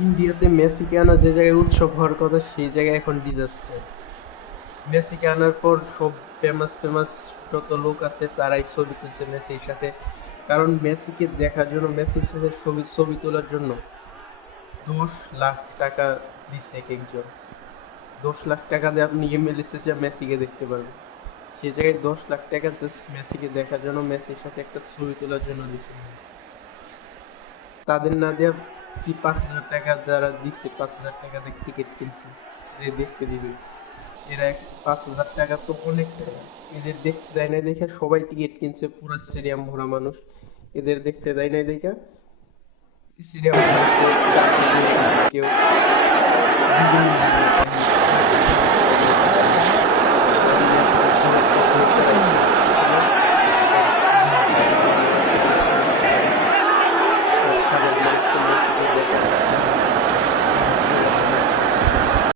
ইন্ডিয়াতে মেসিকে আনা যে জায়গায় উৎসব হওয়ার কথা সেই জায়গায় এখন ডিজাস্টার। মেসিকে আনার পর সব ফেমাস ফেমাস যত লোক আছে তারাই ছবি তুলছে মেসির সাথে, কারণ মেসিকে দেখার জন্য, মেসির সাথে ছবি ছবি তোলার জন্য 10 লাখ টাকা দিচ্ছে এক একজন। 10 লাখ টাকা দিয়ে আপনি এমএলএসে যা মেসিকে দেখতে পারবেন, সে জায়গায় 10 লাখ টাকা জাস্ট মেসিকে দেখার জন্য, মেসির সাথে একটা ছবি তোলার জন্য দিচ্ছে। তাদের না দেওয়া কি 5,000 টাকা যারা দিচ্ছে, 5,000 টাকা দিয়ে টিকিট কিনছে যে দেখতে দিবে, এরা 5,000 টাকা তো অনেক টাকা। এদের দেখতে দেয় না দেখে সবাই টিকিট কিনছে, পুরো স্টেডিয়াম ভরা মানুষ। এদের দেখতে দেয় না দেখে স্টেডিয়াম ভরা, কেউ